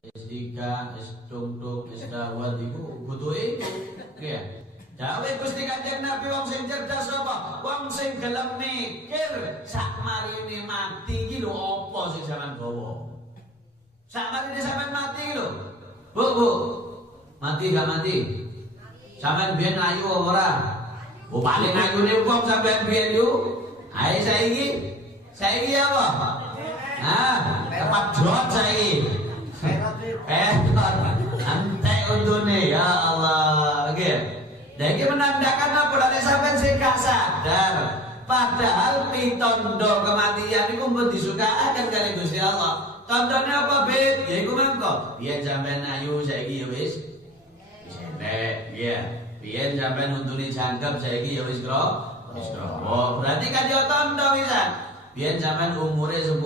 S3, S2, S2 iku butuh iku. Nggih. Dawuh Gusti Kanjeng Nabi wong sing cerdas sapa? Wong sing gelem mikir sak marine mati iki lho apa sing sampean gawa. Sak marine sampean mati lho. Bu. Mati gak mati? Sampean biyen ayu ora? Oh paling ayune wong sampean biyen yo. Ae saiki apa? Tepat jot saiki. Antek untune ya Allah. Nggih. Dan ini menandakan apa? Dari sampai sing gak sadar. Padahal pitondo kematian itu pun disukakan dari Gusti Allah. Contohnya apa, Beb? Ya itu mengko. Biyen sampean ayu saiki ya wis entek, ya. Biyen sampean untune jangkep saiki ya wis krowo. Berarti kan yo tondo pisan. Biyen sampean umure 10,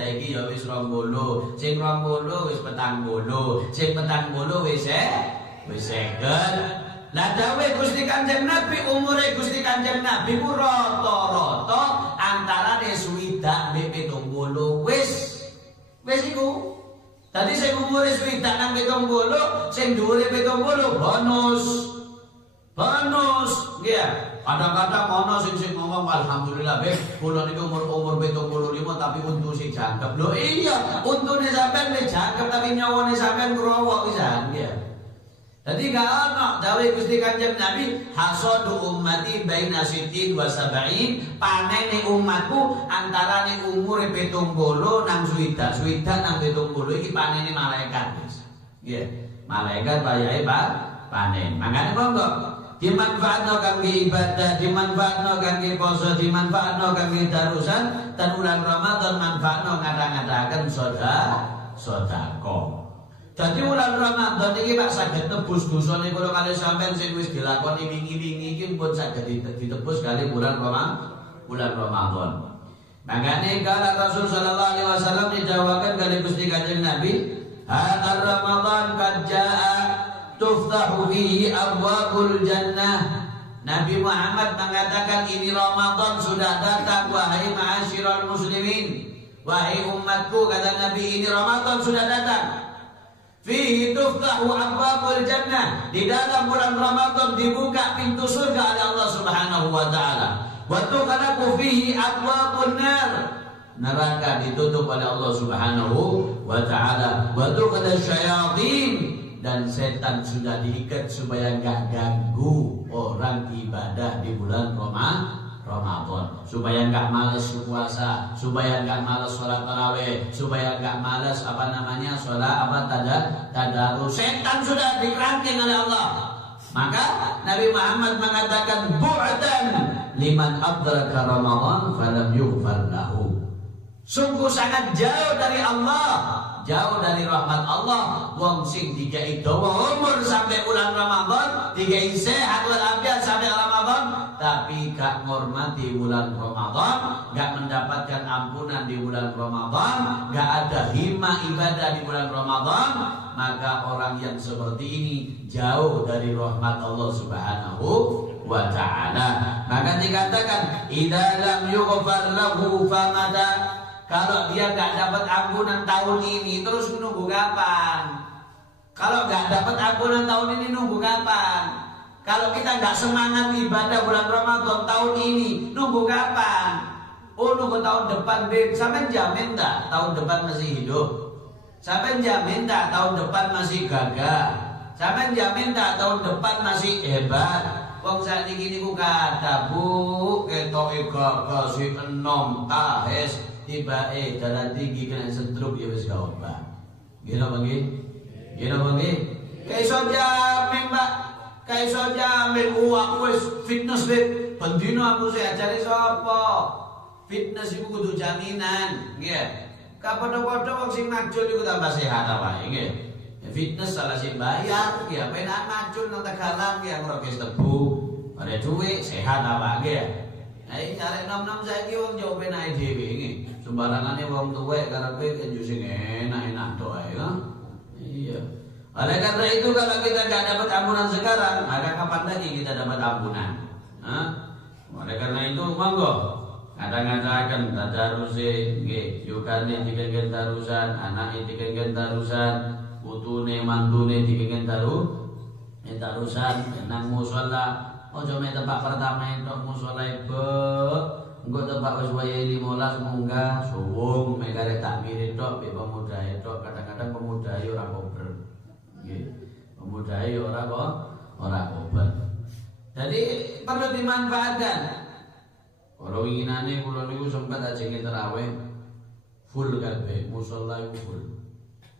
saiki ya wis 20. Sing 20 wis 40. Sing 40 wis 50. Lah dawuh Gusti Kanjeng Nabi umure Gusti Kanjeng Nabi ku rata-rata antarane 60 mbek 70 wis iku. Dadi sing umure 60 nang 70, sing dhuwure 70 bonus. Nggih. Kadang-kadang ana sing ngomong alhamdulillah Beb, kula niku umur 75 tapi untu sing jangkep. Lho iya, untune sampean wis jangkep tapi nyawane sampean ngrowok pisan, nggih. Jadi gak ana dawuh Gusti Kanjeng Nabi hasadu ummati baina sittin wa sab'in, panene umatku antarane umure 70 nang swidak nang 70 iki panene malaikat wis. Nggih. Malaikat wayahe panen. Mangane monggo dimanfaatno kangge ibadah, dimanfaatno kangge poso, dimanfaatno kangge darusan, dan bulan Ramadan manfaatno ngata-ngataken sedekah. Jadi bulan Ramadan ini Pak saged tebus dosane kula kali sampean sing wis dilakoni wingi-wingi iki pun saged ditebus kali bulan Ramadan. Makane kala Rasul sallallahu alaihi wasallam dijawakan kali Gusti Kanjeng Nabi, "Hadzal Ramadan qad jaa tuftahu fihi abwabul jannah." Nabi Muhammad mengatakan ini Ramadan sudah datang wahai ma'asyiral muslimin. Wahai umatku kata Nabi ini Ramadan sudah datang. Fihi tuftahu abwabul jannah. Di dalam bulan Ramadan dibuka pintu surga oleh Allah Subhanahu wa taala. Wa tughlaqu fihi abwabun nar. Neraka ditutup oleh Allah Subhanahu wa taala. Wa tuqada syayatin, dan setan sudah diikat supaya enggak ganggu orang ibadah di bulan Ramadan. Supaya enggak malas puasa, supaya enggak malas sholat tarawih, supaya enggak malas sholat tadarus. Setan sudah dikerangking oleh Allah. Maka Nabi Muhammad mengatakan bu'dan liman adraka Ramadan falam yughfar lahu. Sungguh sangat jauh dari Allah, jauh dari rahmat Allah. Wong sing dikai dawa umur sampai bulan Ramadan, dikai sehat walafiat sampai Ramadan, tapi gak menghormati bulan Ramadan, gak mendapatkan ampunan di bulan Ramadan, gak ada hima ibadah di bulan Ramadan, maka orang yang seperti ini jauh dari rahmat Allah Subhanahu wa ta'ala. Maka dikatakan idza lam yughfar lahu famada. Kalau dia gak dapat ampunan tahun ini, terus nunggu kapan? Kalau gak dapat ampunan tahun ini, nunggu kapan? Kalau kita gak semangat ibadah bulan Ramadan tahun ini, nunggu kapan? Oh, nunggu tahun depan, Beb. Sampai jamin tak tahun depan masih hidup? Sampai jamin tak tahun depan masih gagah? Sampai jamin tak tahun depan masih hebat? Wong saat ini ku kata Bu, ketoke gagah si enom tahes. Tiba dalam tinggi kena stroke ya wis gak obah. Gila bagi? Kaiso jamin Mbak. Kaiso jamin aku wis fitness Beb. Bendino aku sih ajari sapa? Fitness iku kudu jaminan, nggih. Kapadha-padha wong sing macul iku tambah sehat awake, nggih. Fitness salah sing bayar, ya penak macul nang Tegalan ya ngrokes tebu. Ada duit sehat awake, nggih. Ayo cari nom-nom saiki wong yo penake dhewe nggih. Sembarangane wong tuwek karepe kenjo sing enak-enak tok ae kan. Iya. Oleh karena itu kalau kita tidak dapat ampunan sekarang, maka kapan lagi kita dapat ampunan? Oleh karena itu monggo Kadang-kadang tadaruse nggih, yukane dikengken tarusan, anake dikengken tarusan, putune mantune dikengken tarusan nang musala. Ojo mek tempat pertama entuk musala bek. Engko tempat wis wayahe 15 munggah suwung mek arek takmir tok, be pemuda tok. Kadang-kadang pemuda ora kober. Nggih. Pemuda ora kober. Jadi perlu dimanfaatkan. Kalau inginane kula niku sempat ajenge tarawih full kabeh, musala iku full.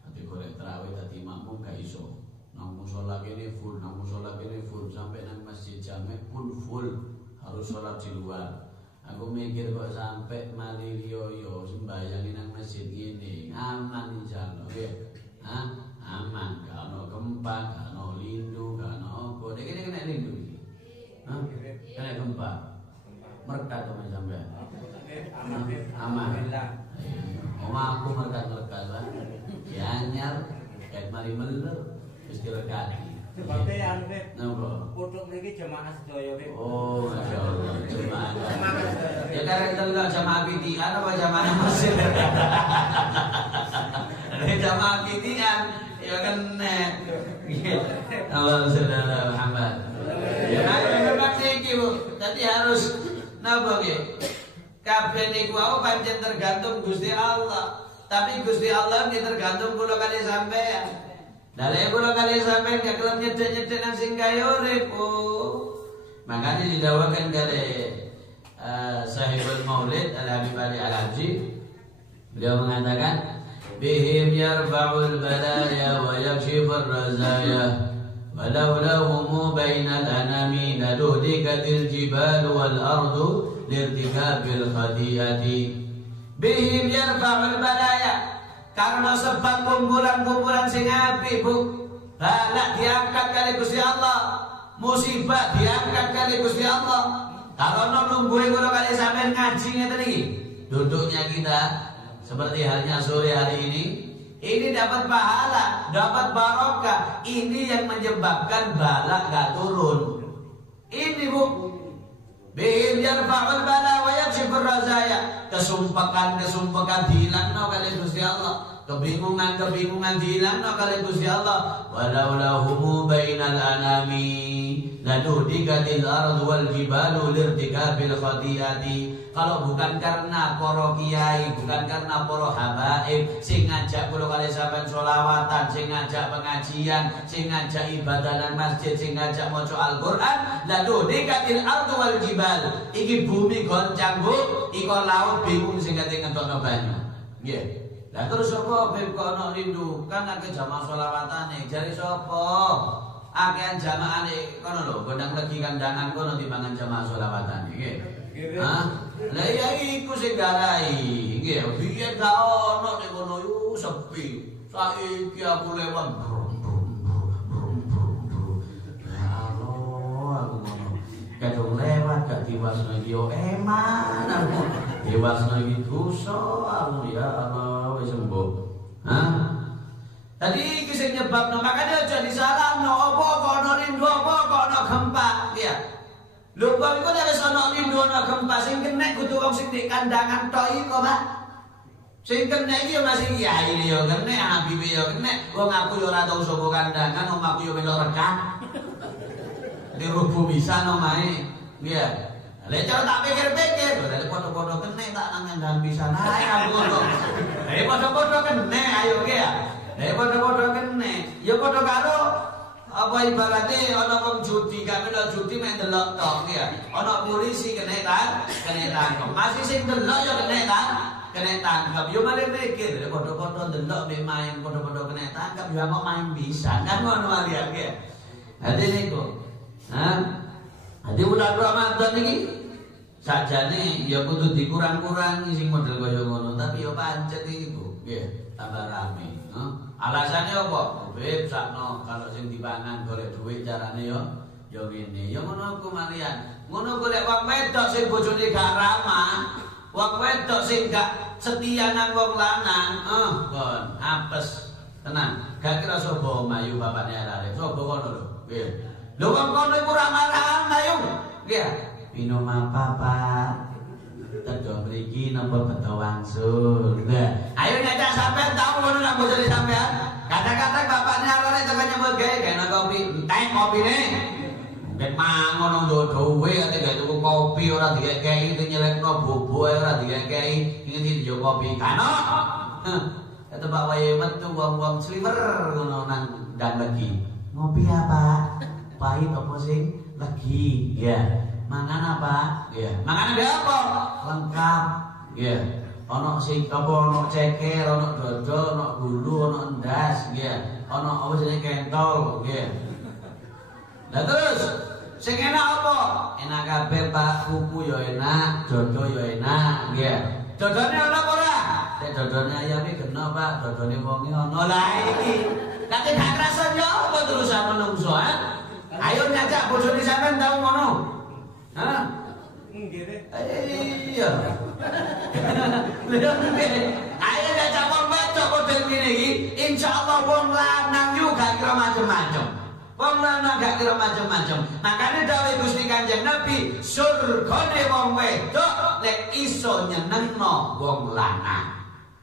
Tapi golek tarawih dadi makmum gak iso. Nang musala kene full, nang musala kene full, sampai nang masjid jamek pun full. Harus sholat di luar. Aku mikir kok sampai mali liyo sembahyang nang masjid ngene, aman insyaallah nggih. Hah? Aman, gak ono gempa, gak ono lindu, gak ono apa. Nek kene lindu iki. Hah? Kena gempa. Merkat to sampean. Aman. Omah aku merkat-merkat lah. Ya anyar ket mari meler wis diregani. Sebabnya ya anu napa? Putuk mriki jemaah sedaya Pak. Oh, masyaallah. Jemaah. Ya karek delok jemaah pitian apa jemaah masjid. Jemaah pitian ya kena. Allah sallallahu Muhammad. Ya memang iki Bu. Dadi harus napa nggih? Kabeh niku wau pancen tergantung Gusti Allah. Tapi Gusti Allah nggih tergantung kula kali sampean. Dalem kula kali sampean gak kelem nyedek-nyedek nang sing kaya urip. Makanya didawakan kali Sahibul Maulid Al-Habib Ali Al-Habji. Beliau mengatakan bihim yarfa'ul balaya wa yakshifur razaya. ولولاهم بين الأنام لدهلكت الجبال والأرض لارتكاب الخطيئة بهم يرفع البلايا. Karena sebab kumpulan-kumpulan sing apik Bu, balak diangkat kali Gusti Allah, musibah diangkat kali Gusti Allah. Kalau nunggu kula kali sampean ngaji ngeten iki, duduknya kita seperti halnya sore hari ini dapat pahala, dapat barokah. Ini yang menyebabkan balak gak turun. Ini Bu, bihim yarfa'ul bala wa yakshifur razaya. Kesumpekan dihilangno kali Gusti Allah. Kebingungan dihilangno kali Gusti Allah. Walaulahum bainal anami laduhdikatil ardu wal jibalu lirtikabil khati'ati. Kalau bukan karena para kiai, bukan karena para habaib sing ngajak kula kali sampean selawatan, sing ngajak pengajian, sing ngajak ibadah nang masjid, sing ngajak maca Al-Qur'an, laduhdikatil ardu wal jibal. Iki bumi goncang Bu, iko laut bingung sing kate ngentokno banyu. Nggih. Lah terus sapa ben kok ana rindu? Kan akeh jamaah selawatane, jare sapa? Akehan jamaahane kono lho, gondang legi kandangan kono timbangan jamaah selawatane, nggih. Hah? Lah ya iku sing garai, nggih. Biyen gak ono nek kono yo sepi. Saiki aku lewat aku ngono. Kadung lewat gak diwasno iki yo eman aku. Diwasno iki dosa aku ya Allah wis sembuh. Hah? Tadi iki sing nyebabno makane aja disalahno apa kok ono rindu apa kok ono gempa, ya. Lho kok iku nek wis ono rindu ono gempa sing kenek kudu wong sing di kandangan tok iku, Pak. Sing kenek iki yo masih kiai yo kenek, Habib yo kenek. Wong aku yo ora tau saka kandangan, omahku yo melok rekan. Di rubuh bisa omahe. Nggih. Lek cara tak pikir-pikir, lek foto-foto kenek tak nang kandangan bisa nae aku ngono. Lek foto-foto kenek ayo nggih ya. Padha-padha kene. Ya padha karo apa ibarate ana wong judi, gak melu judi mek delok tok ya. Ana polisi kene tangkep. Masih sing delok ya kene tangkep. Yo male mikir padha-padha delok mek main padha-padha kene tangkep ya kok main bisa. Kan ngono alian ya. Ade niku. Hah? Ade bulan Ramadan iki sakjane ya kudu dikurang-kurangi sing model kaya ngono, tapi ya pancet iku nggih tambah rame. Alasannya apa? Beb sakno kalau sing dipangan golek duit carane yo ngene. Ya ngono ku malian. Ngono golek wong wedok sing bojone gak ramah, wong wedok sing gak setia nang wong lanang, kon apes tenan. Gak kira sapa mayu bapakne arek. Sapa kono lho. Nggih. Lho wong kono iku ramah-ramah yo. Nggih. Minum apa, Pak? Tedok mriki napa beto wangsul. Nah, ayo nyacak sampean tahu ngono nang bojone sampean. Kadang-kadang bapaknya arane tekan nyambut gawe kena kopi, entek kopine. Mungkin mangon nang duwe ate gak tuku kopi ora dikekeki nyelekno bobo ora dikekeki ingin dijo kopi kano. Kata Pak Waye metu wong-wong sliver ngono nang ndang legi. Ngopi apa? Pahit apa sing legi? Ya. Mangan apa? Ya. Mangan apa? Lengkap. Ya. Ono sing apa ono ceker, ono dodol, ono gulu, ono endas, ya. Ono apa jenenge kentol, ya. Lah terus sing enak apa? Enak kabeh Pak, kuku yo enak, dodo yo enak, ya. Dodone ono apa ora? Nek dodone ayame kena Pak, dodone wonge ono. Lah iki. Nek gak kerasa yo apa terusan menungso, ha? Ayo nyajak bojone sampean tau ngono. Hah? Nggih. Iya. Ayo nyajak wong wedok model ngene iki, insyaallah wong lanang yo gak kira macem-macem. Wong lanang gak kira macem-macem. Makane dawuh Gusti Kanjeng Nabi, surgane wong wedok lek iso nyenengno wong lanang.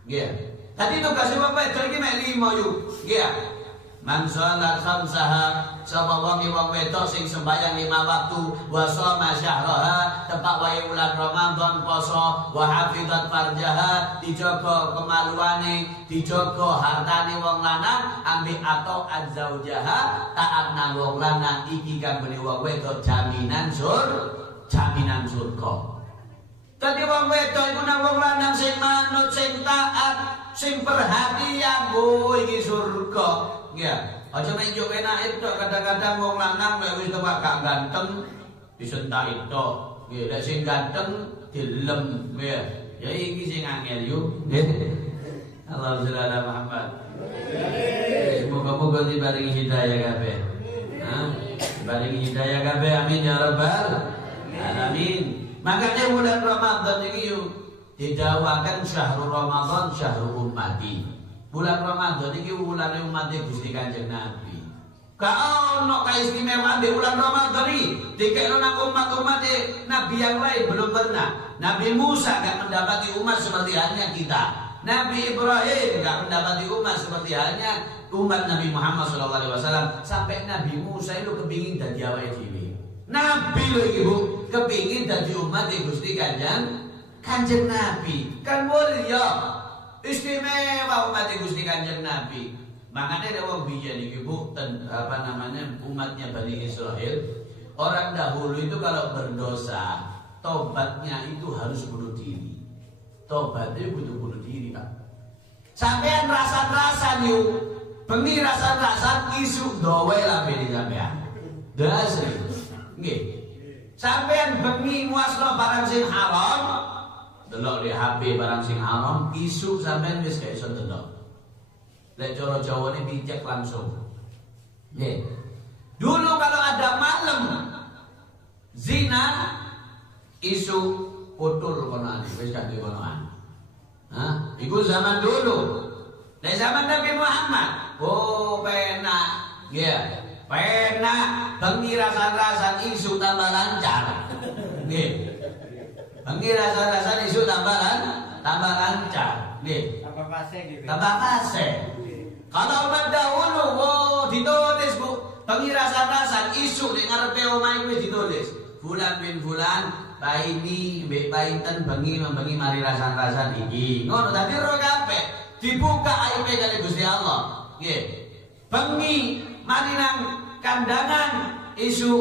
Nggih. Tadi tugas wong wedok iki mek 5 yo. Nggih. Man sholat khamsaha sapa wong wedok sing sembahyang 5 waktu wa shoma syahraha tepak wae bulan Ramadan poso wa hafizat farjaha dijaga kemaluane dijaga hartane wong lanang ambek atau azzaujaha taat nang wong lanang iki kanggone wong wedok jaminan surga. Dadi wong wedok iku nang wong lanang sing manut sing taat sing perhatian iki surga. Ya, aja mek yo enak itu kadang-kadang wong lanang mek wis tewak gak ganteng disentak itu. Nggih, lek sing ganteng dilem ya. Ya iki sing angel yo. Allahumma sholli ala Muhammad. Semoga-moga diparingi hidayah kabeh. Diparingi hidayah kabeh amin ya rabbal alamin. Makanya bulan Ramadan iki yo didhawakan syahrul Ramadan syahrul ummati. Bulan Ramadan iki wulane umat Gusti Kanjeng Nabi. Ka ono keistimewaan di bulan Ramadan iki. Dikekno nang umat-umat Nabi yang lain belum pernah. Nabi Musa gak mendapati umat seperti halnya kita. Nabi Ibrahim gak mendapati umat seperti halnya umat Nabi Muhammad SAW. Sampai Nabi Musa itu kepingin dadi awake dhewe. Nabi lho iki Bu, kepingin dadi umat Gusti Kanjeng Nabi. Kan mulia. Istimewa umat Gusti Kanjeng Nabi. Makanya ada wong biyen iki Bu, umatnya Bani Israel. Orang dahulu itu kalau berdosa, tobatnya itu harus bunuh diri. Tobatnya butuh bunuh diri, Pak. Sampean rasan-rasan yuk. Bengi rasan-rasan isu dowe lah beli sampean. Dasri. Nggih. Sampean bengi muasno barang sing haram. Delok di HP barang sing haram, isu sampean wis gak iso delok. Lek cara Jawane picek langsung. Nggih. Dulu kalau ada malam zina isu putul konoan wis gak duwe konoan. Hah? Iku zaman dulu. Lek zaman Nabi Muhammad, oh penak. Nggih. Penak bengi rasan-rasan isu tambah lancar. Nggih. Bengi rasa-rasa isu tambah lancar. Nih. Tambah fase gitu. Tambah fase. Kalau umat dahulu, ditulis Bu. Bengi rasa-rasa isu ning ngarepe omah iku wis ditulis. Fulan bin fulan, baini mbek painten bengi mari rasa-rasa iki. Ngono dadi ro kabeh. Dibuka aibe kali Gusti Allah. Nggih. Bengi mari nang kandangan isu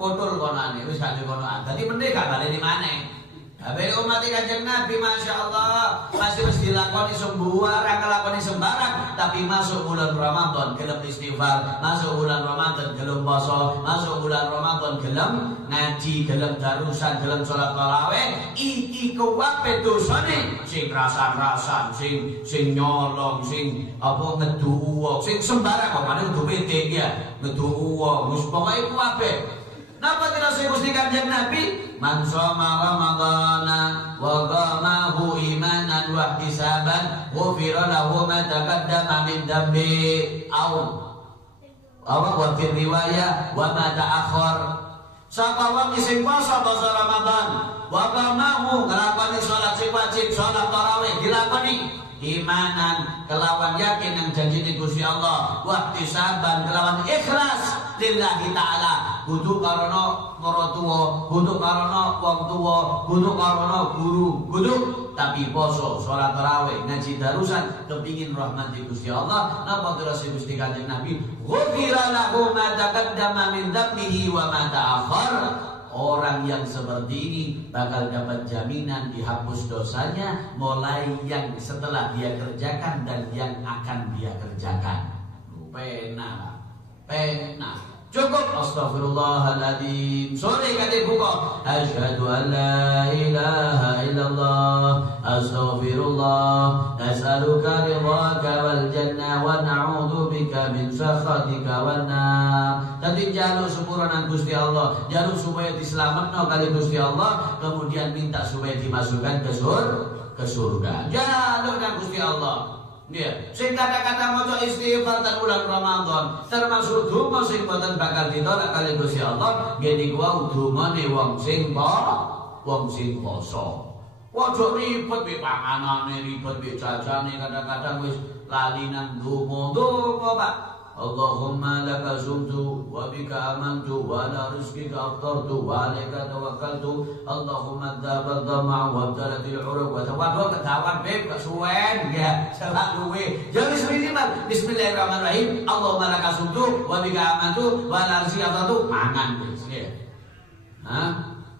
putul konane wis gak konoan. Dadi mendhe gak baleni maneh. Habis umat Kanjeng Nabi Masya Allah masih mesti dilakoni sembarang, ngelakoni sembarang. Tapi masuk bulan Ramadan gelem istighfar, masuk bulan Ramadan gelem poso, masuk bulan Ramadan gelem ngaji, gelem darusan, gelem sholat tarawih. Iki kuwabe dosane sing rasan-rasan, sing nyolong, sing apa ngedu wong, sing sembarang kok mane kudu petik ya, ngedu wong, wis pokoke kuwabe. Napa tidak sing Gusti Kanjeng Nabi? Man shoma ramadhana wa qamahu imanan wa ihtisaban ghufira lahu ma taqaddama min dhanbi aw wa fi riwayah wa ma ta'akhkhar. Sapa wong sing poso Ramadan wa qamahu nglakoni salat sing wajib, salat tarawih dilakoni imanan kelawan yakin yang janjine Gusti Allah, wa ihtisaban kelawan ikhlas lillahi taala, kudu karena maratuwa, kudu karena wong tuwa, kudu karena guru, kudu tapi poso, salat tarawih, ngaji darusan kepingin rahmati Gusti Allah. Napa terus Gusti Kanjeng Nabi, ghufira lahu ma taqaddama min dzambihi wa ma ta'akhkhar. Orang yang seperti ini bakal dapat jaminan dihapus dosanya, mulai yang setelah dia kerjakan dan yang akan dia kerjakan. Pena. Cukup astaghfirullahaladzim. Sore kate buka. Asyhadu an la ilaha illallah. Astaghfirullah. Nas'aluka ridhaka wal jannah wa na'udzu bika min sakhatika wan nar. Tadi jaluk sepurana Gusti Allah, jaluk supaya diselametno kali Gusti Allah, kemudian minta supaya dimasukkan ke surga. Jaluk nang Gusti Allah. Nggih, sing kata-kata maca istighfar dan bulan Ramadan termasuk donga sing boten bakal ditolak kali Gusti Allah, nggih niku wae dongane wong sing poso. Ojo ribet be panganane, ribet be jajane, kadang-kadang wis lali nang donga Pak. Allahumma laka sumtu wa bika amantu wa ala rizqika aftartu wa alaika tawakkaltu. Allahumma dzaba dhamma wa talatil uruq wa tawaddu kedawan beb kesuwen ya salah luwe. Jadi minimal bismillahirrahmanirrahim. Allahumma laka sumtu wa bika amantu wa ala rizqika aftartu mangan wis ya.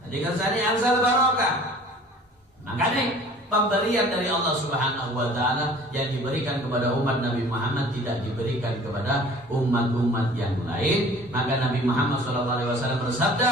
Jadi kan sani angsal barokah. Makanya pemberian dari Allah Subhanahu wa taala yang diberikan kepada umat Nabi Muhammad tidak diberikan kepada umat-umat yang lain. Maka Nabi Muhammad sallallahu alaihi wasallam bersabda,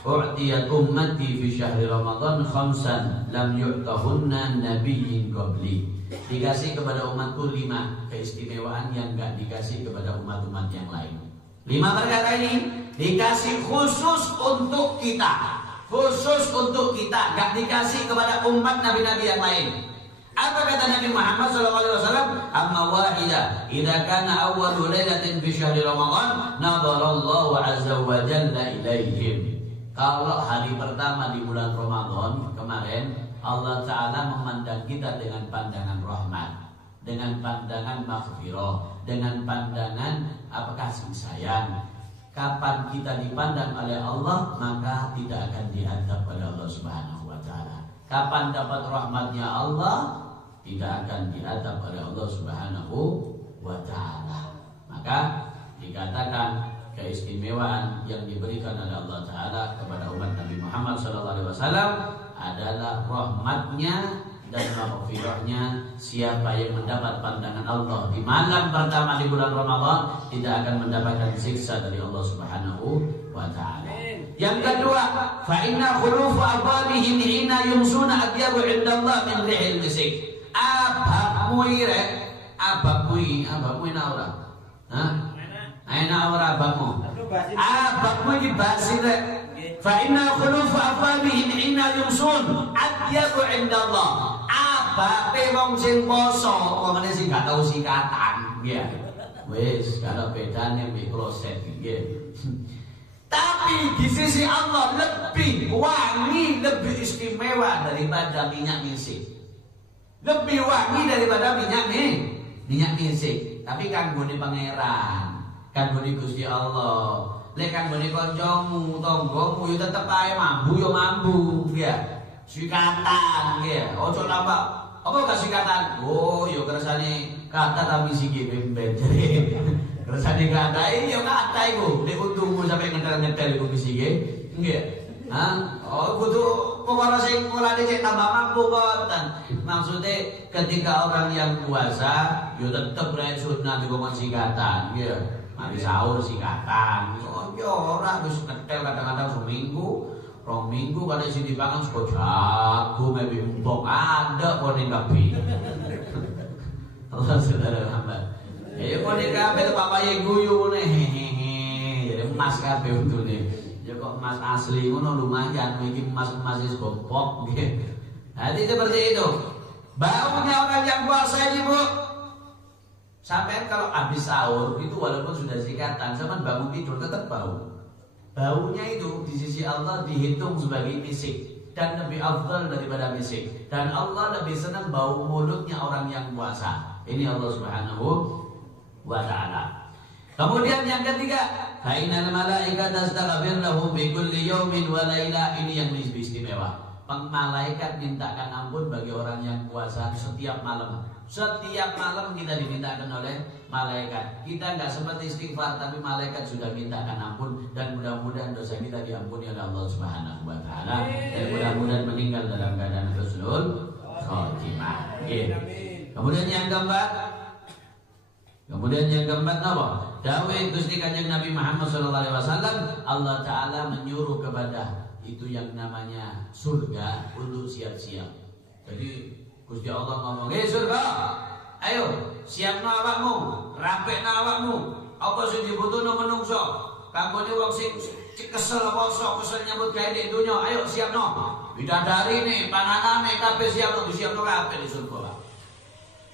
"U'tiyat ummati fi syahri Ramadan khamsan lam yu'tahunna nabiyyin qabli." Dikasih kepada umatku 5 keistimewaan yang enggak dikasih kepada umat-umat yang lain. 5 perkara ini dikasih khusus untuk kita. Khusus untuk kita, gak dikasih kepada umat nabi-nabi yang lain. Apa kata Nabi Muhammad SAW? Amma wahida, idza kana awwalu lailatin fi syahri Ramadan, nadarallahu azza wa jalla ilaihim. Kalau hari pertama di bulan Ramadan kemarin, Allah Ta'ala memandang kita dengan pandangan rahmat, dengan pandangan maghfirah, dengan pandangan kasih sayang. Kapan kita dipandang oleh Allah, maka tidak akan diadab oleh Allah Subhanahu wa taala. Kapan dapat rahmatnya Allah, tidak akan diadab oleh Allah Subhanahu wa taala. Maka dikatakan keistimewaan yang diberikan oleh Allah Taala kepada umat Nabi Muhammad SAW adalah rahmatnya dan maghfirahnya. Siapa yang mendapat pandangan Allah di malam pertama di bulan Ramadan tidak akan mendapatkan siksa dari Allah Subhanahu wa taala. Yang kedua, fa inna khulufu abwabihim hina yumsuna adyabu indallah min rihil misik. Abakmu na ora? Hah? Enak ora abakmu? Abakmu iki basi rek. Fa inna khulufu abwabihim hina yumsun adyabu indallah. Bape wong sing poso pamane sing gak tau sikatan nggih. Wis kalau bedane mbek kloset nggih. Tapi di sisi Allah lebih wangi, lebih istimewa daripada minyak misik. Lebih wangi daripada minyak misik. Tapi kanggone pangeran, kanggone Gusti Allah. Lek kanggone kancamu, tanggamu yo tetep ae mambu yo mambu nggih. Sikatan nggih. Ojo nambah apa kasikatan? Oh, yo kersane kata tapi siki bemben jere. Kersane kata yo kata iku. Nek untungmu sampe ngetel-ngetel iku siki. Nggih. Oh, kudu perkara sing mulane cek tambah mampu boten. Maksude ketika orang yang puasa yo tetep rek sunat iku sikatan, nggih. Mari sahur sikatan. Yo ora wis ngetel kadang-kadang seminggu. 2 minggu kada sing dipangan sego jago mebi empok ada kone kabeh. Allah saudara hamba. Ya kone kabeh papaye guyu ne hehehe. Jadi emas kabeh untune. Ya kok emas asli ngono lumayan iki emas-emas wis gompok nggih. Jadi seperti itu. Baunya orang yang puasa ini, Bu. Sampai kalau habis sahur itu walaupun sudah sikatan, sampean bangun tidur tetap bau. Baunya itu di sisi Allah dihitung sebagai misik. dan lebih afdal daripada misik. Dan Allah lebih senang bau mulutnya orang yang puasa. Ini Allah Subhanahu wa ta'ala. Kemudian yang ketiga, fainal malaikata tastaghfir lahum bi kulli yawmin wa laila. Ini yang istimewa. Malaikat mintakan ampun bagi orang yang puasa setiap malam. Setiap malam kita dimintakan oleh malaikat. Kita nggak seperti istighfar, tapi malaikat sudah mintakan ampun. Dan mudah-mudahan dosa kita diampuni oleh Allah Subhanahu wa ta'ala. Dan mudah-mudahan meninggal dalam keadaan husnul khotimah. Kemudian yang keempat apa? Dawuh Gusti Kanjeng Nabi Muhammad SAW, Allah Ta'ala menyuruh kepada itu yang namanya surga untuk siap-siap. Jadi Gusti Allah ngomong, surga, ayo siapno awakmu, rapekno awakmu. Apa sing dibutuhno menungso? Kanggone wong sing kesel poso, kesel nyambut gawe di dunya, ayo siapno. Bidadari nih, pananane kabeh siapno kabeh di surga.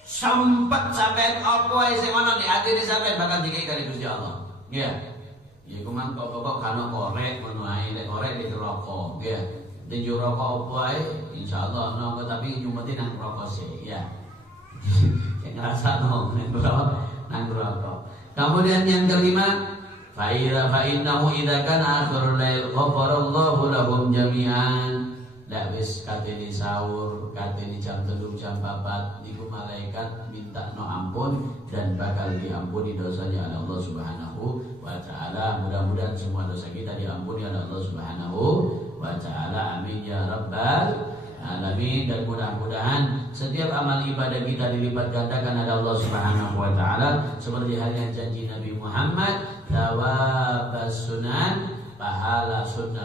Sempat sampai apa ae sing ana di atine sampean bakal dikei kali Gusti Allah. Nggih. Ya kuman pokok kana korek ngono ae, lek korek di rokok, nggih. Ning yo rokok apa ae insyaallah ana tapi nyumeti nang rokok sih, ya. Sing ngrasakno nang rokok. Kemudian yang kelima, fa innahu idza kana akhirul lail ghafarallahu lahum jami'an. Dak wis katene sahur, katene jam 3 jam 4 niku malaikat minta no ampun dan bakal diampuni dosanya oleh Allah Subhanahu wa ta'ala. Mudah-mudahan semua dosa kita diampuni oleh Allah Subhanahu wa ta'ala. Amin ya rabbal alamin. Dan mudah-mudahan setiap amal ibadah kita dilipat gandakan oleh Allah Subhanahu wa ta'ala, seperti halnya janji Nabi Muhammad, thawabas sunan, pahala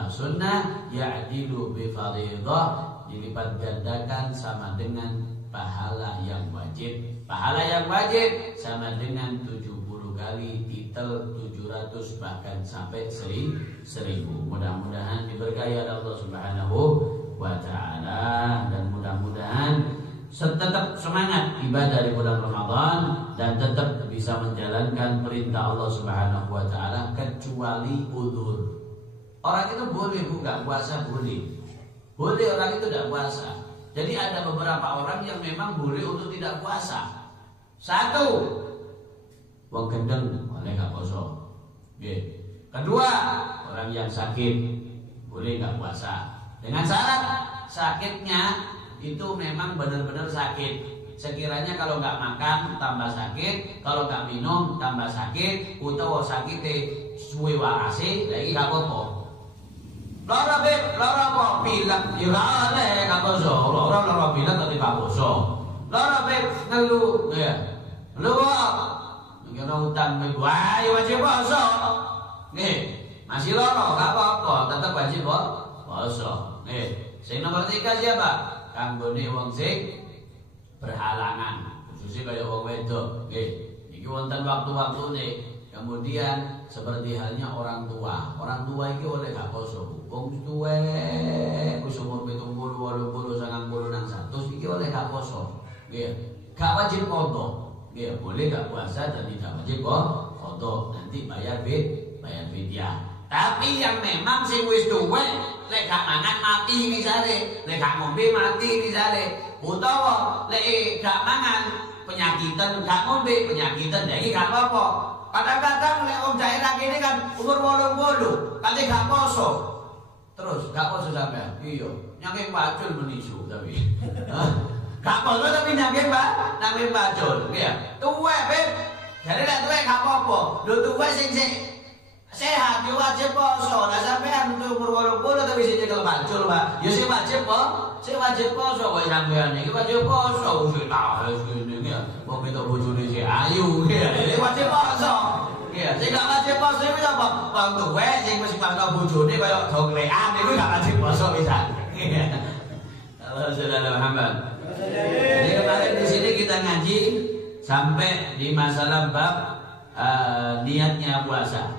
sunnah ya'dilu bi fardhah, dilipat gandakan sama dengan pahala yang wajib. Pahala yang wajib sama dengan 70 kali titel 700 bahkan sampai 1000. Mudah-mudahan diberkahi oleh Allah Subhanahu wa ta'ala, dan mudah-mudahan tetap semangat ibadah di bulan Ramadan dan tetap bisa menjalankan perintah Allah Subhanahu wa ta'ala kecuali udzur. Orang itu boleh buka puasa, boleh orang itu tidak puasa. Jadi ada beberapa orang yang memang boleh untuk tidak puasa. Satu, wong gendeng boleh nggak puasa. Kedua, orang yang sakit boleh nggak puasa. Dengan syarat sakitnya itu memang benar-benar sakit. Sekiranya kalau nggak makan tambah sakit, kalau nggak minum tambah sakit, utawa sakitnya suwe warase lagi nggak apa-apa. Lara apa? Pilek, ya gak oleh, gak poso. Lara pilek tapi gak poso. Lara ngelu, ya. Lu kok? Kira utang minggu, ya wajib poso. Nih, masih lara, gak apa-apa, tetap wajib poso. Nih, sing nomor 3 siapa? Kanggone wong sing berhalangan, khususnya kayak wong wedok. Nih, iki wonten waktu-waktune. Kemudian seperti halnya orang tua itu oleh gak poso. Wong tuwek wis umur 70, 80, 90 nang 100 iki oleh gak poso. Nggih. Gak wajib qadha. Nggih, boleh gak puasa dan tidak wajib qadha. Nanti bayar fidyah. Tapi yang memang sing wis tuwek lek gak mangan mati misale, lek gak ngombe mati misale, utawa lek gak mangan penyakitan, gak ngombe penyakitan, iki gak apa-apa. Kadang-kadang lek wong daerah kene kan umur 80, kate gak poso. Terus gak poso sampean. Iya, nyangking pacul menisu tapi. Gak poso tapi nyangking pacul. Iya. Tuwek, Beb. Jadi lek tuwek gak apa-apa. Lho tuwek sing sehat yo wajib poso. Lah sampean umur 80 tapi sing nyekel pacul, Pak. Ya sing wajib poso kok sampean iki wajib poso. Wis tak ngene iki. Wong itu bojone si ayu, ya wajib poso. Ya, sing gak wajib poso iki apa? Wong tuwek sing wis pangka bojone kaya donglekan iku gak wajib poso bisa. Allah Subhanahu Muhammad. Jadi kemarin di sini kita ngaji sampai di masalah bab niatnya puasa.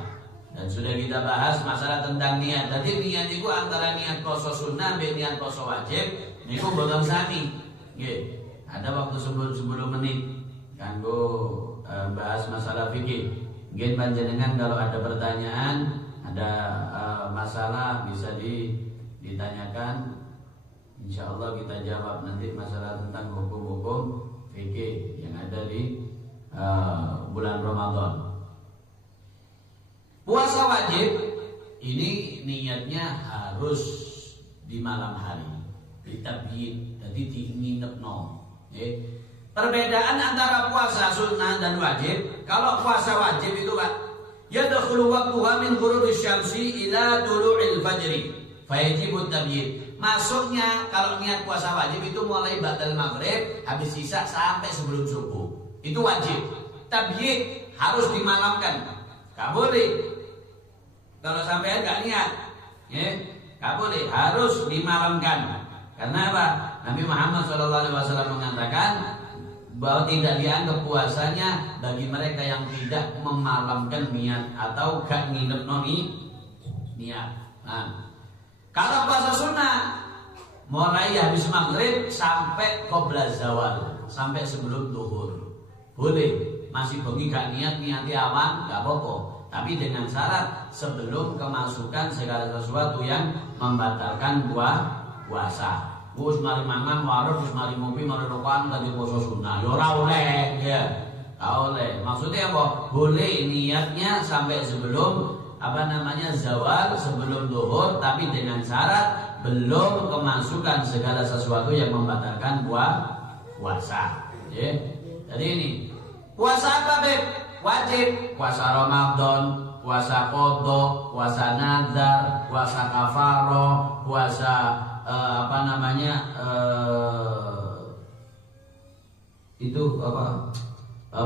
Dan sudah kita bahas masalah tentang niat. Tadi niat itu antara niat poso sunnah dan niat poso wajib. Niku boten sami. Nggih. Ada waktu 10 menit kanggo bahas masalah fikih. Mungkin panjenengan kalau ada pertanyaan, ada masalah bisa ditanyakan Insya Allah kita jawab nanti masalah tentang hukum-hukum fikih yang ada di bulan Ramadan. Puasa wajib ini niatnya harus di malam hari, ditabyin, jadi diinginepno. Perbedaan antara puasa sunnah dan wajib. Kalau puasa wajib itu kan yadkhulu waqtuha min ghurubish syamsi ila tulu'il fajri fayajibut tabyin. Masuknya kalau niat puasa wajib itu mulai batal maghrib habis isya sampai sebelum subuh. Itu wajib. Tabyid harus dimalamkan. Gak boleh kalau sampai gak niat, gak boleh, harus dimalamkan. Karena apa? Nabi Muhammad SAW mengatakan bahwa tidak dianggap puasanya bagi mereka yang tidak memalamkan niat atau gak nginep niat. Nah, kalau puasa sunnah mulai habis maghrib sampai qobla zawal, sampai sebelum duhur. Boleh, masih bengi gak niati awan gak apa-apa. Tapi dengan syarat sebelum kemasukan segala sesuatu yang membatalkan puasa. Wis mari mangan warung, wis mari ngopi, mari rokokan tadi puasa sunnah. Ya ora oleh, ya. Ora oleh. Maksudnya apa? Boleh niatnya sampai sebelum zawal, sebelum duhur, tapi dengan syarat belum kemasukan segala sesuatu yang membatalkan puasa. Ya. Jadi ini puasa apa, Beb? Wajib. Puasa Ramadan, puasa qadha, puasa nazar, puasa kafaroh, puasa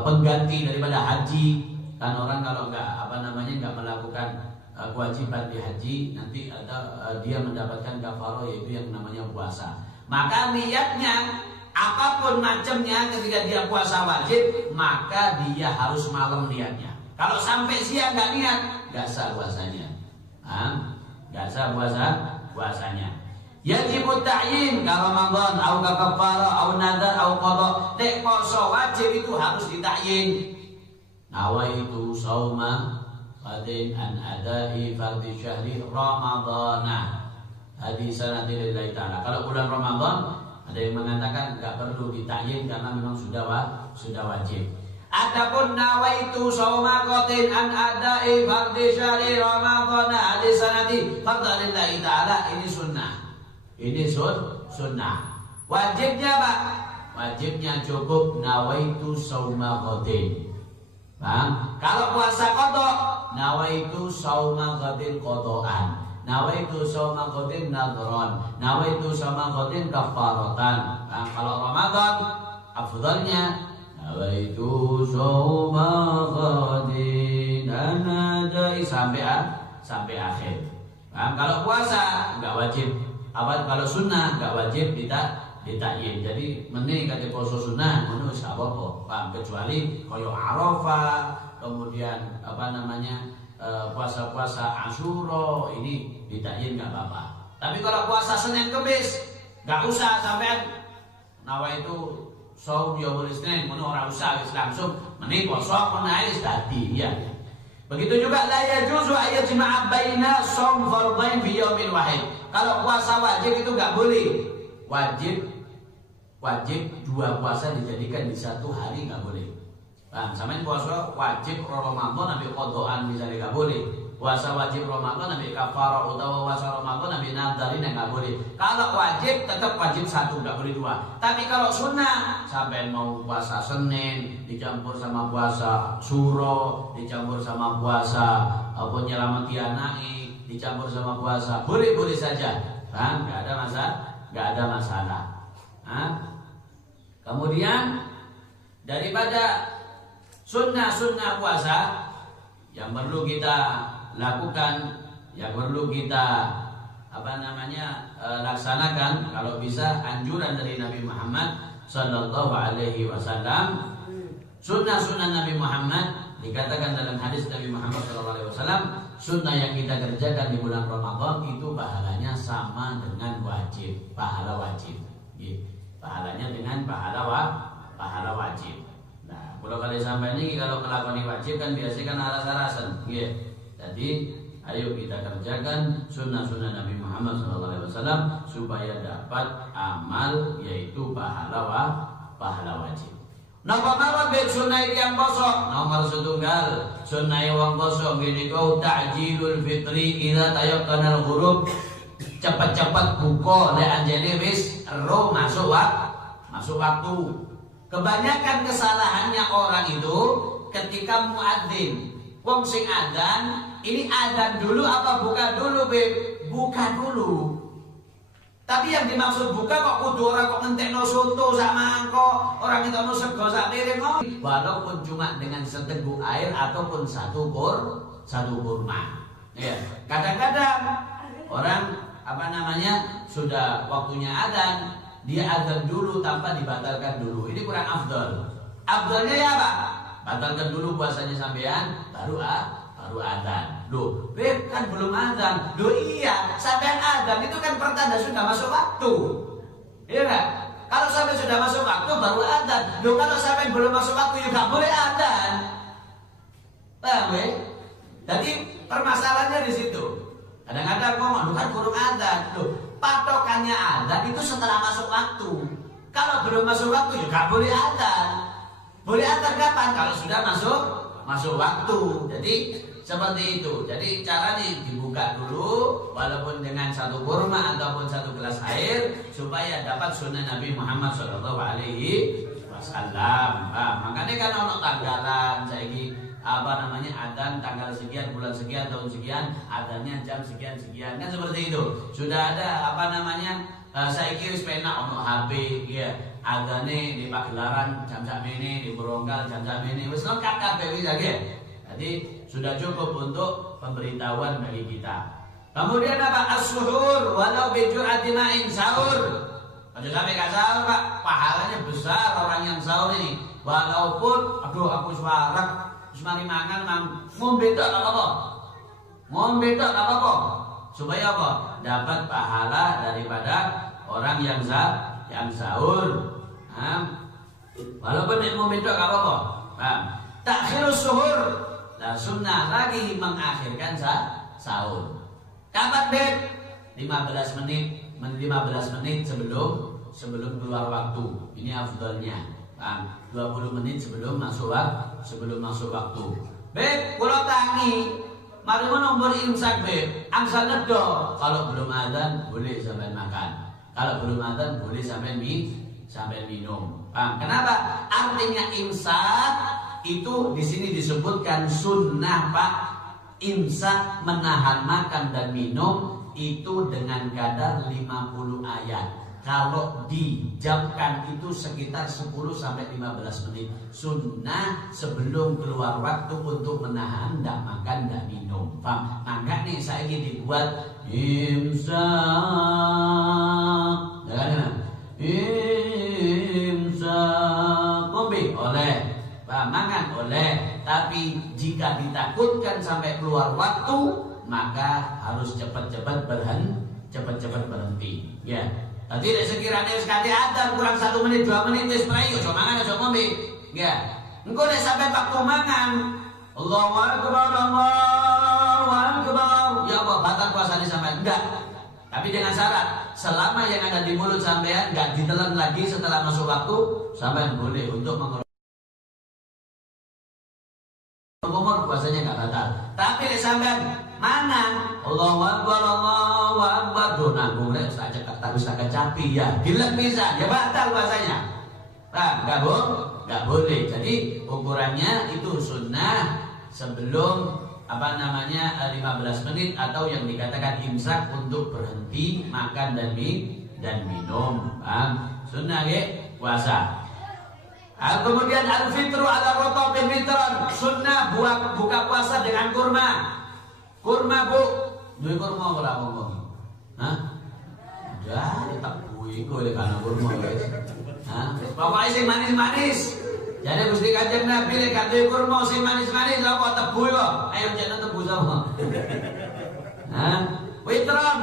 pengganti daripada haji. Kan orang kalau nggak melakukan kewajiban di haji, nanti ada dia mendapatkan kafaroh, yaitu yang namanya puasa. Maka niatnya apapun macamnya ketika dia puasa wajib, maka dia harus malam niatnya. Kalau sampai siang nggak niat, nggak sah puasanya. Nggak sah puasanya. Yajibut ta'yin kalau Ramadan, au kafarah, au nazar, au qadha. Nek puasa wajib itu harus ditakyin. Nawaitu sauma qadin an adai fardhi syahri ramadana. Hadisan lillahi ta'ala. Kalau bulan Ramadan ada yang mengatakan enggak perlu ditakyin karena memang sudah wajib. Adapun nawaitu sauma qadin an adai fardhi syahri ramadana hadisan lillahi ta'ala, ini sunnah. Ini sunnah. Wajibnya Pak? Wajibnya cukup nawaitu sauma qadin. Kalau puasa qadha, nawaitu sauma qadin qadhaan, nawaitu sauma qadin nadhran, nawaitu sauma qadin kafaratan. Kalau Ramadan afdalnya nawaitu sauma qadin anadai sampai akhir. Kalau puasa enggak wajib. Kalau sunnah enggak wajib ditakyin. Jadi meni kate poso sunnah ngono wis apa-apa, paham, kecuali kaya Arafah, kemudian puasa-puasa Asyura ini ditakyin enggak apa-apa. Tapi kalau puasa Senin Kamis enggak usah sampean nawa itu saum yaumul Isnin ngono, ora usah, wis langsung meni poso menae wis dadi, ya. Begitu juga la yajuzu ayajma'a baina shaum fardhain fi yaumin wahid. Kalau puasa wajib itu enggak boleh. Wajib dua puasa dijadikan di satu hari nggak boleh. Samain puasa wajib Ramadan nabi qadhaan misalnya nggak boleh. Puasa wajib Ramadan nabi kafarah utawa puasa Ramadan nabi nadharin nggak boleh. Kalau wajib tetap wajib satu, nggak boleh dua. Tapi kalau sunnah, sampai mau puasa Senin dicampur sama puasa Suro, dicampur sama puasa nyelamati anai, dicampur sama puasa, boleh saja. Nggak ada masalah. Kemudian daripada sunnah puasa yang perlu kita lakukan, yang perlu kita laksanakan, kalau bisa anjuran dari Nabi Muhammad sallallahu alaihi wasallam. Sunnah Nabi Muhammad dikatakan dalam hadis Nabi Muhammad sallallahu alaihi wasallam, sunnah yang kita kerjakan di bulan Ramadan itu pahalanya sama dengan wajib, pahala wajib. Pahalanya dengan pahala wajib. Nah, kalau kali sampai ini kalau melakukan wajib kan biasanya kan alas-alasan, Jadi Ayo kita kerjakan sunnah-sunnah Nabi Muhammad SAW supaya dapat amal, yaitu pahala wajib. Napa mawon bet sunah yang poso nomor setunggal sunah wong poso gini kau ta'jilul fitri ila tayaqqanal ghurub, cepat-cepat buka lek anjene wis ro masuk waktu. Kebanyakan kesalahannya orang itu ketika muadzin, wong sing adzan, ini adzan dulu apa buka dulu, Beb? Buka dulu. Tapi yang dimaksud buka kok kudu orang kok ngentekno soto sak mangkok, orang ngentekno sego sak piring kok. Walaupun cuma dengan seteguk air ataupun satu kurma. Ya, kadang-kadang orang sudah waktunya adzan, dia adzan dulu tanpa dibatalkan dulu. Ini kurang afdal. Afdalnya ya Pak, batalkan dulu puasanya sampean baru adzan. Loh, Beb, kan belum adzan. Loh iya, sampean adzan itu kan pertanda sudah masuk waktu. Iya enggak? Kalau sampai sudah masuk waktu baru adzan. Loh, kalau sampai belum masuk waktu ya enggak boleh adzan. Paham ya? Jadi permasalahannya di situ. Kadang-kadang ngomong, kan kurang adzan. Loh, patokannya adzan itu setelah masuk waktu. Kalau belum masuk waktu ya enggak boleh adzan. Boleh adzan kapan? Kalau sudah masuk waktu. Jadi seperti itu. Jadi cara nih dibuka dulu walaupun dengan satu kurma ataupun satu gelas air supaya dapat sunnah Nabi Muhammad SAW. Makanya kan ono tanggalan saiki adzan tanggal sekian bulan sekian tahun sekian, adzannya jam sekian kan seperti itu. Sudah ada saiki wis penak ono HP ya. Adzane di Pagelaran jam sakmene, di Boronggal jam sakmene wis lengkap kabeh wis ya. Jadi sudah cukup untuk pemberitahuan bagi kita. Kemudian apa? As-suhur walau bijur'ati ma'in, sahur. Aja sampai gak sahur Pak, pahalanya besar orang yang sahur ini. Walaupun aku suarak wis mari mangan ngombe tok apa-apa. Ngombe tok apa-apa. Supaya apa? Dapat pahala daripada orang yang sahur. Walaupun nek ngombe tok gak apa-apa. Takhirus suhur. Nah, sunnah lagi mengakhirkan sahur. Kapan, Beb? 15 menit sebelum keluar waktu. Ini afdalnya. 20 menit sebelum masuk waktu. Beb, kula tangi, mari nombor imsak, Beb. Angsal nedo. Kalau belum adzan boleh sampai makan. Kalau belum adzan boleh sampai minum. Kenapa? Artinya imsak itu di sini disebutkan sunnah, Pak. Imsak, menahan makan dan minum itu dengan kadar 50 ayat. Kalau dijamkan itu sekitar 10 sampai 15 menit. Sunnah sebelum keluar waktu untuk menahan dan makan dan minum. Paham? Maka nih saya ingin dibuat imsak. Imsak ngombe oleh, mangan oleh, tapi jika ditakutkan sampai keluar waktu maka harus cepat-cepat berhenti. Ya. Tadi sekiranya sekali adzan kurang 1 menit 2 menit wis mlayu aja mangan aja ngombe. Ya. Engko nek sampai waktu mangan, Allahu akbar. Ya apa batal puasane sampean? Enggak. Tapi dengan syarat selama yang ada di mulut sampean enggak ditelan lagi setelah masuk waktu, sampean boleh untuk umur puasanya enggak batal. Tapi nek sampean mangan, Allahu akbar, do nanggung rek sak cekak tak wis kecapi ya. Dilek bisa, ya batal puasanya. Enggak boleh. Jadi ukurannya itu sunnah sebelum 15 menit atau yang dikatakan imsak untuk berhenti makan dan minum. Sunnah ya, puasa. Kemudian al-fitru ala rotobin fitron, sunnah buka puasa dengan kurma. Kurma, Bu. Duwe kurma ora ngomong. Ya, tak kuwi kok lek ana kurma guys. Pokoke sing manis-manis. Jadi Gusti Kanjeng Nabi nek gak duwe kurma sing manis-manis lha kok tebu kok. Ayo jeneng tebu sapa? Witron,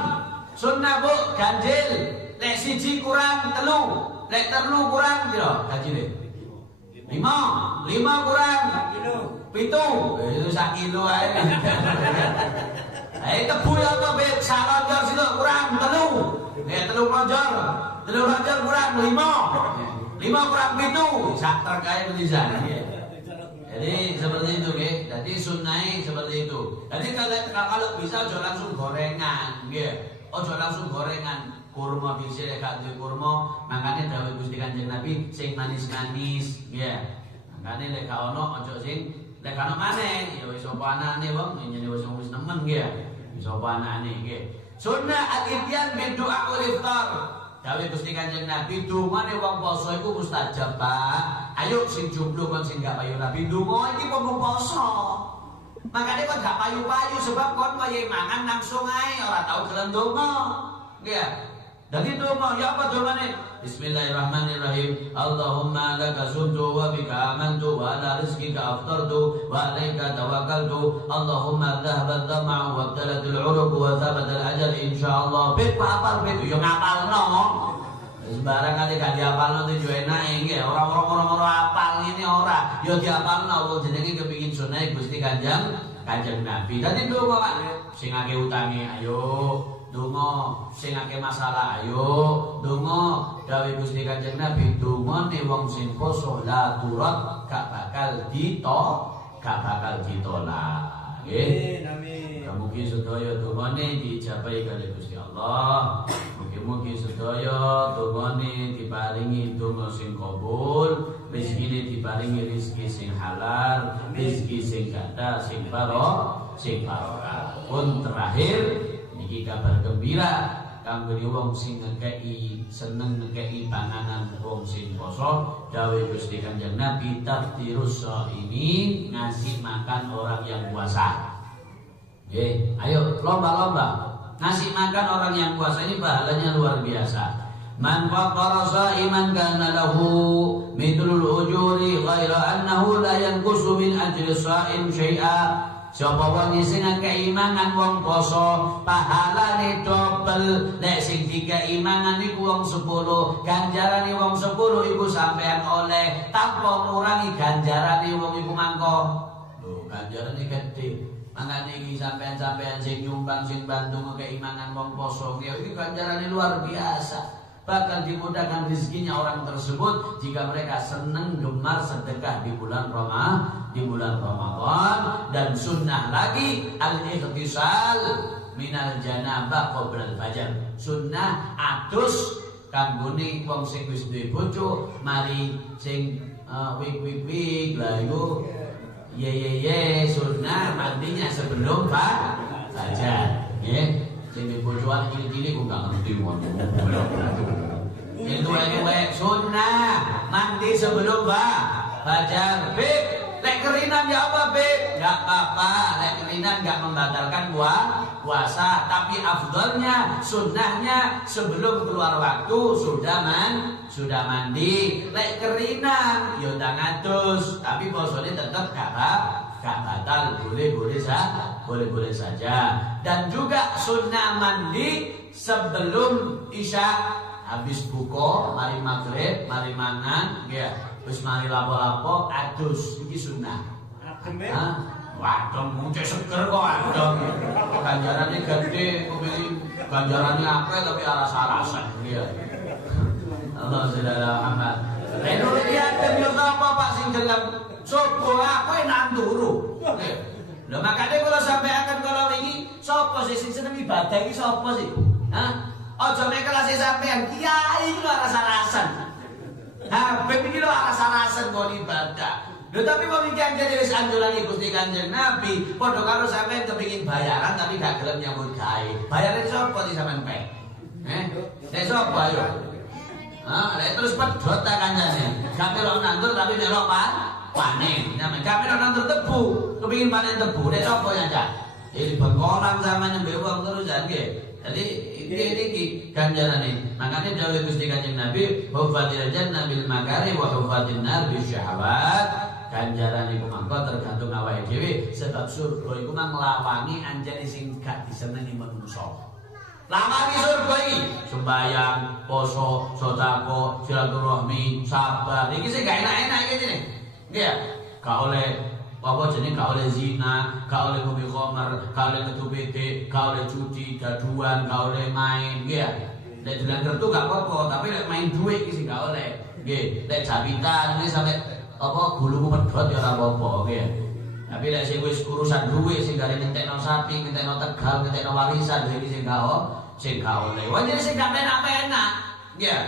sunnah Bu, ganjil. Lek siji kurang telu, lek telu kurang piro ganjile? 5 kurang 7. Itu 1 kilo ae. Tebu ya apa bet? Salonjor situ kurang telu. Telu lonjor kurang 5 kurang 7 sak terkait tulisan. Jadi seperti itu, nggih. Jadi sunnah seperti itu. Jadi kalau bisa ojo langsung gorengan, nggih. Ojo langsung gorengan. Kurma bisa gak duwe kurma, makane dawuh Gusti Kanjeng Nabi sing manis-manis, nggih. Makane lek gak ono ojo sing lek gak ono maneh ya wis apa anane wong nyene wis nemen nggih. Wis apa anane nggih. Sunnah al-ityan bi du'a iftar. Dawuh Gusti Kanjeng Nabi dungane wong poso iku mustajab, Pak. Ayo sing jomblo kon sing gak payu Nabi donga iki wong poso. Makane kon gak payu-payu sebab kon wayahe mangan langsung ae ora tau gelem donga. Nggih. Dadi donga ya apa dongane? Bismillahirrahmanirrahim. Allahumma laka sumtu wa bika amantu wa ala rizqika aftartu wa alaika tawakkaltu. Allahumma dhahaba ad-dam'u wa ibtalatil 'uruq wa thabata al-ajal insyaallah. Bet apa bet yo ngapalno. Sembarang kali gak diapalno itu yo enake nggih. Ora apal ngene ora. Yo diapalno wong jenenge kepengin sunah Gusti Kanjeng Nabi. Dadi donga Pak. Sing akeh utange ayo donga, sing akeh masalah ayo donga. Dawuh Gusti Kanjeng Nabi dongane wong sing poso la turat gak bakal ditolak. Nggih. Amin. Mugi sedaya dongane dijabahi kalih Gusti Allah. Mugi-mugi sedaya dongane diparingi donga sing kabul, rezekine diparingi rezeki sing halal, rezeki sing kathah, sing barokah. Pun terakhir niki kabar gembira kanggo wong sing ngekeki seneng ngekeki panganan wong sing poso. Dawuh Gusti Kanjeng Nabi taftirus ini ngasih makan orang yang puasa. Nggih, ayo lomba-lomba ngasih makan orang yang puasa ini pahalanya luar biasa. Man faqara sha'iman kana lahu mithlul ujuri ghaira annahu la yanqusu min ajri sha'im syai'a. Sapa wong sing ngekeki mangan wong poso pahalane dobel. Nek sing dikeki mangan iku wong 10, ganjarane wong 10 iku sampean oleh tanpa ngurangi ganjarane wong iku mangko. Lho, ganjarane gedhe. Mangane iki sampean-sampean sing nyumbang sing bantu ngekeki mangan wong poso iki ganjarane luar biasa. Bahkan dimudahkan rezekinya orang tersebut jika mereka senang gemar sedekah di bulan Ramadan. Dan sunnah lagi al-ightisal minal janabah qabla al-fajr. Sunnah adus kanggone wong sing wis duwe bojo mari sing wik lah iku ye sunnah mandinya sebelum fajar nggih. Sing bojoan cilik-cilik kok gak ngerti ngono. Itu sunnah mandi sebelum fajar. Beb, lek kerinan ya apa beb? Enggak apa-apa, lek kerinan enggak membatalkan puasa, tapi afdalnya sunnahnya sebelum keluar waktu sudah mandi. Lek kerinan ya ndang adus, tapi posone tetap gak batal, boleh saja. Dan juga sunnah mandi sebelum isya. Habis buka, mari maghrib, mari mangan, ya, terus mari lapo-lapo, adus, ini sunnah. Wadong, muncul seger kok wadong. Ganjarannya gede, ganjarannya apa tapi rasa-rasan, ya. Allah saudara Muhammad. Indonesia demi apa Pak sing dalam sopo aku nang turu. Lho makane kula sampe akan kala wingi sapa sing seneng ibadah iki sapa sih? Hah? Aja mek kelas sampean kiai iki lho rasa-rasan. Habib iki lho rasa-rasan kok ibadah. Lho tapi kok iki anjene wis anjuran Gusti Kanjeng Nabi, padha karo sampean kepengin bayaran tapi gak gelem nyambut gawe. Bayare sapa iki sampean pe? Nek sapa ayo? Terus pedhot ta kancane. Gak melok nandur tapi melok panen. Nang gak melok nandur tebu, kepengin panen tebu. Nek sapa ya, Cak? Iki bengkolan sampean mbek wong terus ya nggih. Jadi ini ganjarane. Makanya dawuh Gusti Kanjeng Nabi, "Hufatil jannah bil makari wa hufatin nar bis syahawat." Ganjaran iku mangko tergantung awake dhewe, sebab surga iku mang nglawangi anjene sing gak disenengi manungsa. Lawangi surga iki, sembayang, poso, sedekah, silaturahmi, sabar. Iki sing gak enak-enak iki nih. Nggih ya? Gak oleh Apa jenenge gak oleh zina, gak oleh ngombe khamar, gak oleh metu PT, gak oleh judi, gaduhan, gak oleh main, nggih ya. Nek dolan kertu gak apa-apa, tapi nek main duit iki sing gak oleh. Nggih, nek jabitan iki sampe apa gulumu medhot ya ora apa-apa, nggih. Tapi nek sing wis urusan duit sing gare ngentekno sapi, ngentekno tegal, ngentekno warisan iki sing gak oleh. Wah jadi sing gak penak-penak. Nggih.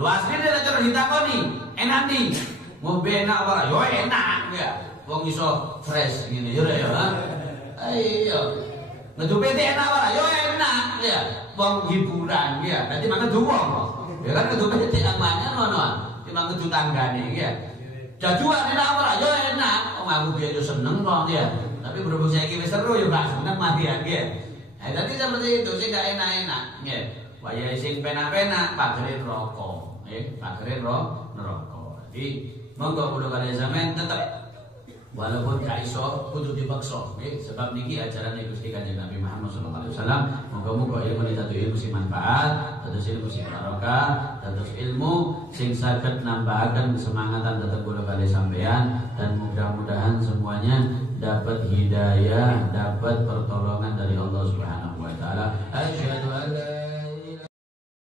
Lho asline nek cara ditakoni, enak nih. Ngombe enak ora? Yo enak, nggih. Wong iso fresh ngene yo ya. Ayo. Metu PT enak ora? Yo enak ya. Wong hiburan ya. Dadi mangan wong. Ya kan metu PT amane ngono. Timbang metu tanggane ya. Jajuan enak ora? Yo enak. Wong aku biyen yo seneng kok ya. Tapi berhubung saiki wis seru yo gak seneng mati ya. Dadi seperti itu sing gak enak-enak ya. Wayahe sing penak-penak pagere neraka. Pagere neraka. Jadi monggo kula kaliyan sampean tetep walaupun gak iso kudu dipaksa nggih sebab niki ajarane Gusti Kanjeng Nabi Muhammad sallallahu alaihi wasallam muga-muga ilmu dadi ilmu sing manfaat dados ilmu sing barokah dados ilmu sing saged nambahaken kesemangatan dhateng kula kalih sampeyan dan mudah-mudahan semuanya dapat hidayah dapat pertolongan dari Allah Subhanahu wa taala.